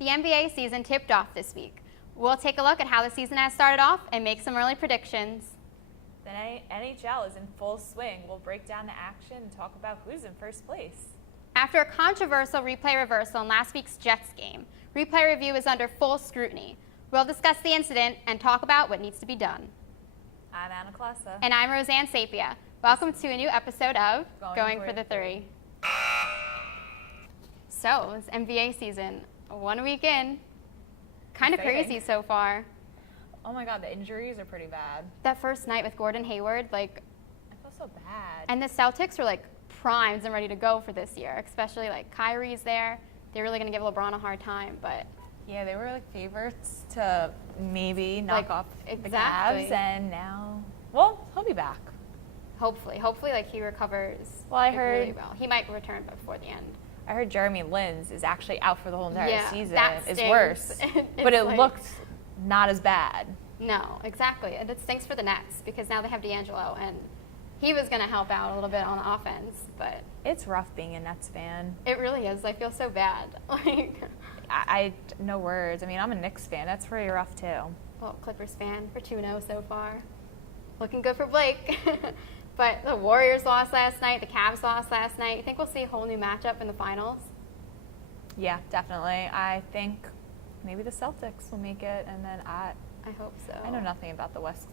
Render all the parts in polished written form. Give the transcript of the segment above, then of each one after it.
The NBA season tipped off this week. We'll take a look at how the season has started off and make some early predictions. The NHL is in full swing. We'll break down the action and talk about who's in first place. After a controversial replay reversal in last week's Jets game, replay review is under full scrutiny. We'll discuss the incident and talk about what needs to be done. I'm Kulesa. And I'm RoseAnn Sapia. Welcome to a new episode of Going for the Three. So, it's NBA season. 1 week in. Kind of crazy so far. Oh my God, the injuries are pretty bad. That first night with Gordon Hayward, I feel so bad. And the Celtics were primed and ready to go for this year, especially Kyrie's there. They're really going to give LeBron a hard time, but. Yeah, they were favorites to maybe knock off the Cavs, and now, well, he'll be back. Hopefully, he recovers. Well, I heard really well. He might return before the end. I heard Jeremy Lin's is actually out for the whole entire season. It's stings. Worse, but it looked not as bad. No, exactly, and it stinks for the Nets because now they have D'Angelo, and he was going to help out a little bit on the offense, but it's rough being a Nets fan. It really is. I feel so bad. I no words. I mean, I'm a Knicks fan. That's pretty rough too. Well, Clippers fan for 2-0 so far. Looking good for Blake. But the Warriors lost last night. The Cavs lost last night. You think we'll see a whole new matchup in the finals? Yeah, definitely. I think maybe the Celtics will make it, and then I hope so. I know nothing about the West.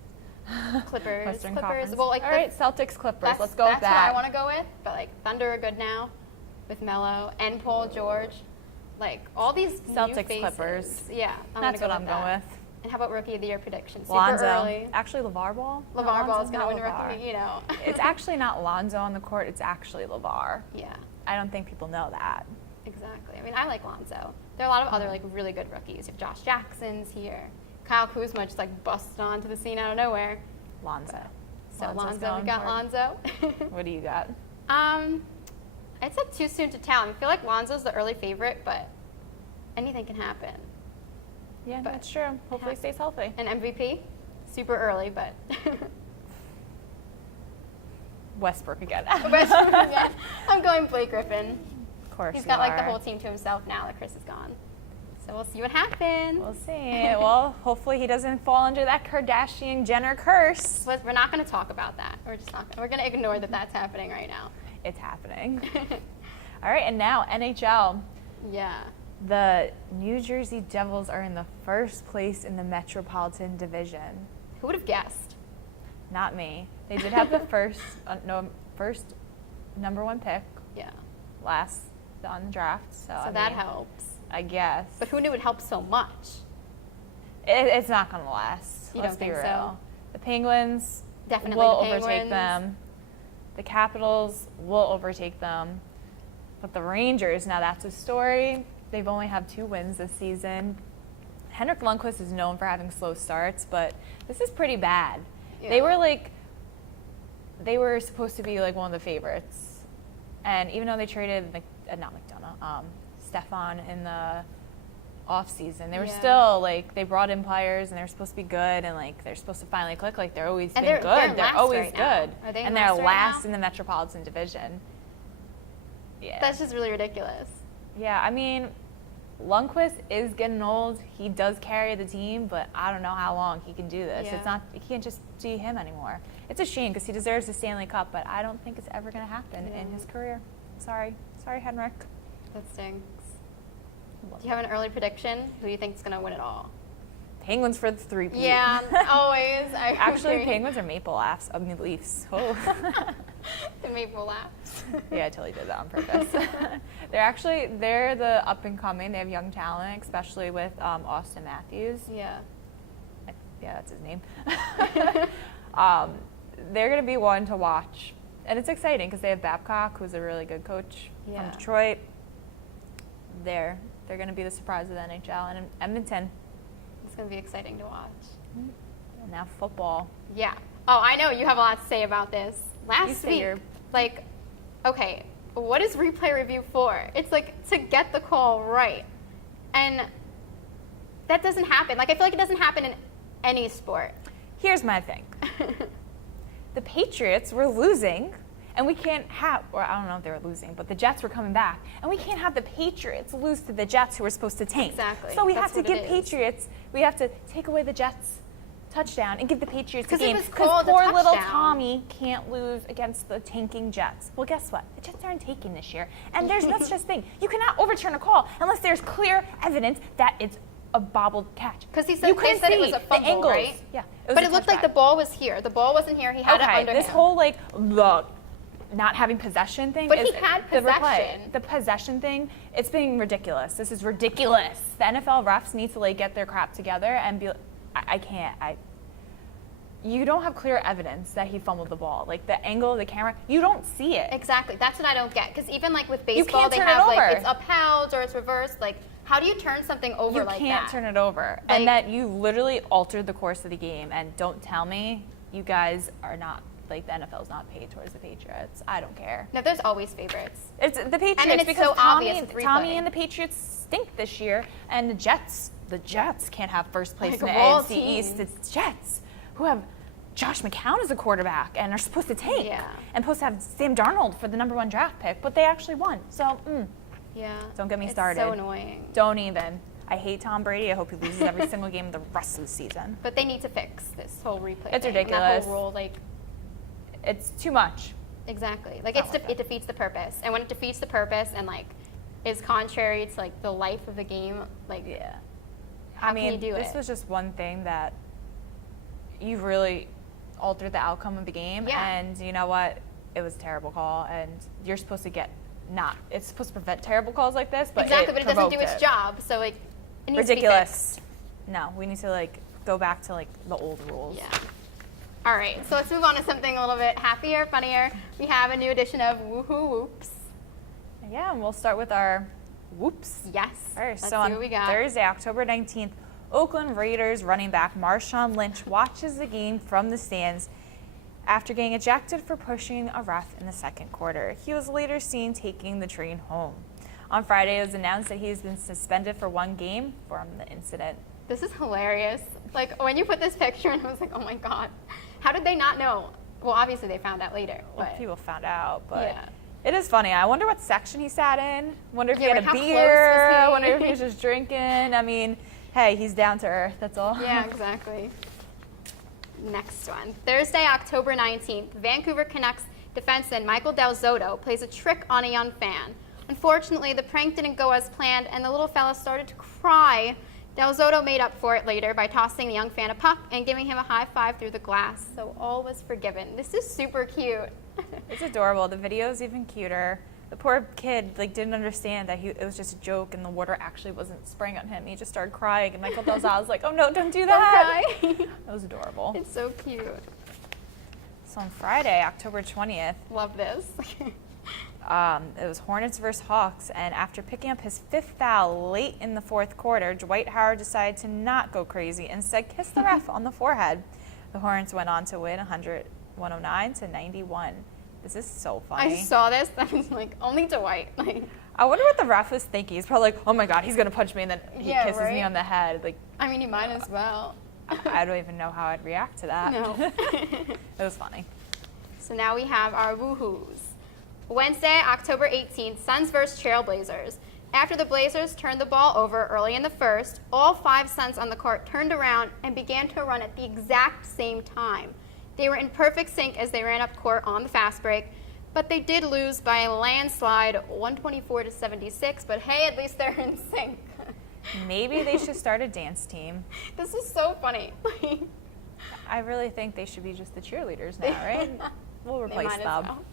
Clippers. Western Clippers. Conference. Well, all right, Celtics, Clippers. Let's go with that. That's what I want to go with. But Thunder are good now, with Melo and Paul George. All these Celtics, new faces. Clippers. Yeah, that's what I'm going with. And how about Rookie of the Year predictions? Lonzo. Super early. Actually, LeVar Ball. LeVar Ball is going to win Rookie. It's actually not Lonzo on the court. It's actually LeVar. Yeah. I don't think people know that. Exactly. I mean, I like Lonzo. There are a lot of other really good rookies. You have Josh Jackson's here. Kyle Kuzma just busted onto the scene out of nowhere. Lonzo. So Lonzo, we got Lonzo. What do you got? It's too soon to tell. I feel like Lonzo's the early favorite, but anything can happen. Yeah, that's true. Hopefully he stays healthy. An MVP? Super early, but. Westbrook again. I'm going Blake Griffin. Of course. He's got the whole team to himself now that Chris is gone. So we'll see what happens. We'll see. Well, hopefully he doesn't fall under that Kardashian-Jenner curse. But we're not going to talk about that. We're going to ignore that that's happening right now. It's happening. All right, and now NHL. Yeah. The New Jersey Devils are in the first place in the Metropolitan Division. Who would have guessed? Not me. They did have the first number one pick. Yeah. Last on the draft. So that helps. I guess. But who knew it would help so much? It's not going to last. You don't think so? The Penguins definitely will overtake them. The Capitals will overtake them. But the Rangers, now that's a story. They've only had 2 wins this season. Henrik Lundqvist is known for having slow starts, but this is pretty bad. Yeah. They were supposed to be one of the favorites. And even though they traded, Stefan in the offseason, they were still, they brought in players, and they were supposed to be good, and, they're supposed to finally click. They're always been good. They're always good. And they're last in the Metropolitan Division. Yeah. That's just really ridiculous. Yeah, I mean, Lundqvist is getting old. He does carry the team, but I don't know how long he can do this. Yeah. You can't just see him anymore. It's a shame because he deserves the Stanley Cup, but I don't think it's ever going to happen in his career. Sorry, Henrik. That stinks. Do you have an early prediction? Who do you think is going to win it all? Penguins for the 3-peat. Yeah, always. Actually, Penguins are Leafs. Oh. The Maple Laps. Yeah, I totally did that on purpose. They're the up and coming. They have young talent, especially with Austin Matthews. Yeah. Yeah, that's his name. They're going to be one to watch. And it's exciting because they have Babcock, who's a really good coach from Detroit. They're going to be the surprise of the NHL. And in Edmonton. It's going to be exciting to watch. And now football. Yeah. Oh, I know you have a lot to say about this. Last week, okay, what is replay review for? It's to get the call right. And that doesn't happen. I feel like it doesn't happen in any sport. Here's my thing. The Patriots were losing, And we can't have, or I don't know if they were losing, but the Jets were coming back. And we can't have the Patriots lose to the Jets who were supposed to tank. Exactly. So we have to give Patriots, we have to take away the Jets touchdown and give the Patriots a game. Because poor little Tommy can't lose against the tanking Jets. Well, guess what? The Jets aren't tanking this year. And there's no such thing. You cannot overturn a call unless there's clear evidence that it's a bobbled catch. Because they said it was a fumble, right? Yeah. But it looked like the ball was here. The ball wasn't here. He had it under this him. whole the not having possession thing. But he had possession. The possession thing, it's being ridiculous. This is ridiculous. The NFL refs need to get their crap together and be I can't. You don't have clear evidence that he fumbled the ball. Like the angle of the camera, you don't see it. Exactly. That's what I don't get. Because even with baseball, they have it's upheld or it's reversed. How do you turn something over like that? You can't turn it over. And that you literally altered the course of the game. And don't tell me you guys are not, the NFL's not paid towards the Patriots. I don't care. No, there's always favorites. It's the Patriots and it's because so Tommy and the Patriots stink this year. And the Jets can't have first place in the AFC East. It's Jets who have Josh McCown as a quarterback and are supposed to tank. Yeah. And supposed to have Sam Darnold for the #1 draft pick. But they actually won. So, yeah. Don't get me started. It's so annoying. Don't even. I hate Tom Brady. I hope he loses every single game the rest of the season. But they need to fix this whole replay. It's thing. ridiculous. That whole rule, it's too much. Exactly. It defeats the purpose. And when it defeats the purpose and is contrary to the life of the game, yeah. How can you do this was just one thing that you really altered the outcome of the game. Yeah. And you know what? It was a terrible call. And you're supposed to it's supposed to prevent terrible calls like this, but exactly, but it doesn't do its job. So it needs ridiculous. To be fixed. No, we need to go back to the old rules. Yeah. All right, so let's move on to something a little bit happier, funnier. We have a new edition of Woohoo Whoops. Yeah, and we'll start with our whoops. Yes. All right, let's so see what we got. Thursday, October 19th, Oakland Raiders running back Marshawn Lynch watches the game from the stands after getting ejected for pushing a ref in the second quarter. He was later seen taking the train home. On Friday, it was announced that he has been suspended for 1 game from the incident. This is hilarious. When you put this picture, and I was like, oh my God, how did they not know? Well, obviously they found out later. Well, people found out, but yeah. It is funny. I wonder what section he sat in. Wonder if he had a how beer. Close was he? I wonder if he was just drinking. I mean, hey, he's down to earth. That's all. Yeah, exactly. Next one. Thursday, October 19th, Vancouver Canucks defenseman Michael Del Zotto plays a trick on a young fan. Unfortunately, the prank didn't go as planned, and the little fella started to cry. Del Zotto made up for it later by tossing the young fan a puck and giving him a high five through the glass. So all was forgiven. This is super cute. It's adorable. The video is even cuter. The poor kid didn't understand that it was just a joke and the water actually wasn't spraying on him. He just started crying, and Michael Del Zotto was like, "Oh no, don't do that!" Don't cry. That was adorable. It's so cute. So on Friday, October 20th, love this. it was Hornets versus Hawks, and after picking up his 5th foul late in the 4th quarter, Dwight Howard decided to not go crazy. Instead, kiss the ref on the forehead. The Hornets went on to win 109-91. This is so funny. I saw this. I was like, only Dwight. I wonder what the ref was thinking. He's probably like, oh my God, he's going to punch me, and then he kisses me on the head. I mean, he might as well. I don't even know how I'd react to that. No. It was funny. So now we have our woohoos. Wednesday, October 18th, Suns versus Trailblazers. After the Blazers turned the ball over early in the first, all 5 Suns on the court turned around and began to run at the exact same time. They were in perfect sync as they ran up court on the fast break, but they did lose by a landslide, 124-76, but hey, at least they're in sync. Maybe they should start a dance team. This is so funny. I really think they should be just the cheerleaders now, right? We'll replace them. Well.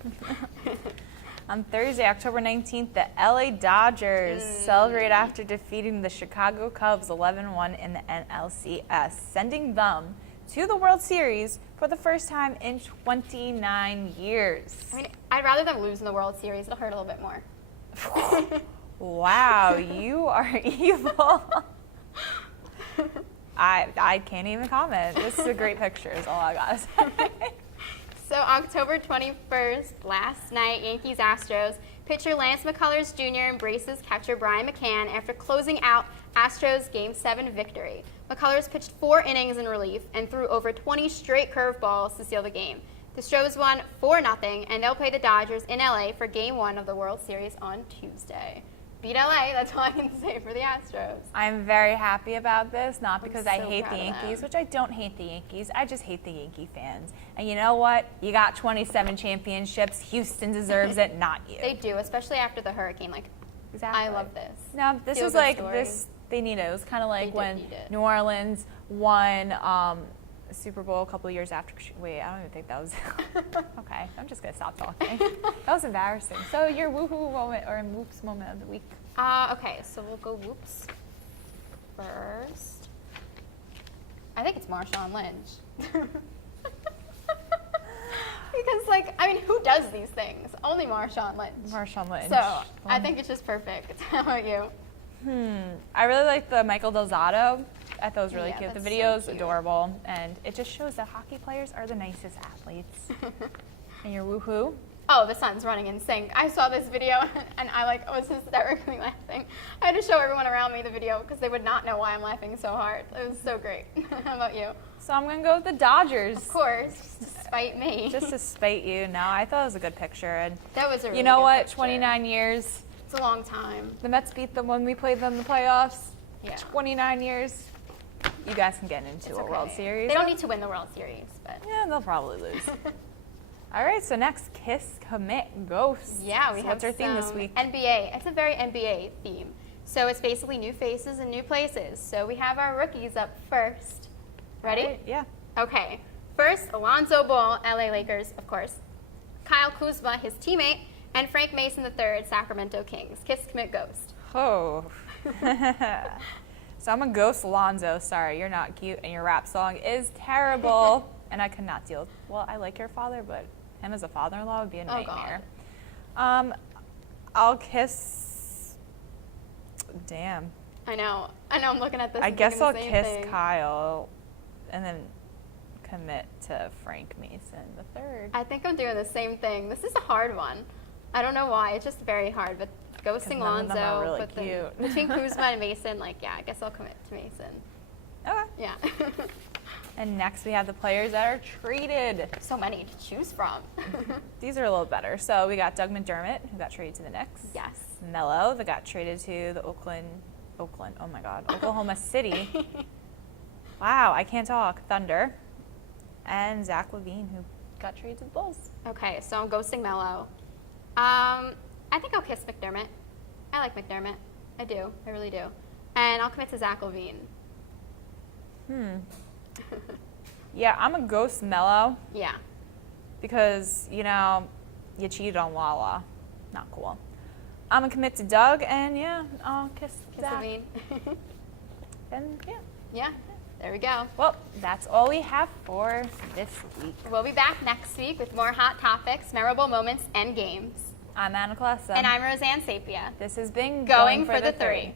On Thursday, October 19th, the LA Dodgers celebrate after defeating the Chicago Cubs 11-1 in the NLCS, sending them to the World Series for the first time in 29 years. I mean, I'd rather them lose in the World Series. It'll hurt a little bit more. Wow, you are evil. I can't even comment. This is a great picture is all I got to say. So October 21st, last night, Yankees-Astros, pitcher Lance McCullers Jr. embraces catcher Brian McCann after closing out Astros Game 7 victory. McCullers pitched 4 innings in relief and threw over 20 straight curveballs to seal the game. The Stros won 4-0, and they'll play the Dodgers in LA for Game 1 of the World Series on Tuesday. Beat LA, that's all I can say for the Astros. I'm very happy about this, not because I so hate proud the of Yankees, them. which I don't hate the Yankees. I just hate the Yankee fans. And you know what? You got 27 championships. Houston deserves it, not you. They do, especially after the hurricane. Like, Exactly. I love this. No, this is Feel-good like story. this. They need it. It was kind of like did when need it. New Orleans won Super Bowl a couple of years after. Wait, I don't even think that was. Okay, I'm just gonna stop talking. That was embarrassing. So your woohoo moment or whoops moment of the week. Okay, so we'll go whoops first. I think it's Marshawn Lynch. Because, like, I mean, who does these things? Only Marshawn Lynch. Marshawn Lynch. So, I think it's just perfect. How about you? I really like the Michael Delzato. I thought it was really Yeah, cute. The that's so video's cute. adorable, and it just shows that hockey players are the nicest athletes. And your woohoo? Oh, the sun's running in sync. I saw this video, and I, like, was hysterically laughing. I had to show everyone around me the video because they would not know why I'm laughing so hard. It was so great. How about you? So I'm gonna go with the Dodgers. Of course, just to spite me. Just to spite you. No, I thought it was a good picture, and That was a really you know good what? picture. 29 years. It's a long time. The Mets beat them when we played them in the playoffs. Yeah. 29 years. You guys can get into It's a World okay. Series. They don't need to win the World Series, but Yeah, they'll probably lose. All right, so next, Kiss, Commit, Ghost. yeah, we So have what's our theme this some week? NBA. It's a very NBA theme. So it's basically new faces and new places. So we have our rookies up first. Ready? All right, yeah. Okay. First, Alonzo Ball, LA Lakers, of course. Kyle Kuzma, his teammate, and Frank Mason III, Sacramento Kings. Kiss, Commit, Ghost. Oh. So I'm a ghost Alonzo. Sorry, you're not cute, and your rap song is terrible. And I could not deal with, well, I like your father, but him as a father-in-law would be a Oh, nightmare. I'll kiss, damn. I know, I'm looking at this. I and guess thinking I'll the same kiss thing. Kyle and then commit to Frank Mason III. I think I'm doing the same thing. This is a hard one. I don't know why. It's just very hard. But ghosting none of them are Lonzo, really but then cute. between Kuzma and Mason, like, yeah, I guess I'll commit to Mason. Okay. Yeah. And next we have the players that are traded. So many to choose from. These are a little better. So we got Doug McDermott, who got traded to the Knicks. Yes. Melo, that got traded to the Oklahoma City. Wow, I can't talk. Thunder. And Zach LaVine, who got traded to the Bulls. Okay, so I'm ghosting Melo. I think I'll kiss McDermott. I like McDermott. I do. I really do. And I'll commit to Zach LaVine. Yeah, I'm a ghost Melo Yeah. because, you know, you cheated on Lala. Not cool. I'm going to commit to Doug, and yeah, I'll kiss Kiss Zach. LaVine. And yeah. Yeah. There we go. Well, that's all we have for this week. We'll be back next week with more hot topics, memorable moments, and games. I'm Anna Kulesa. And I'm RoseAnn Sapia. This has been Going for the Three.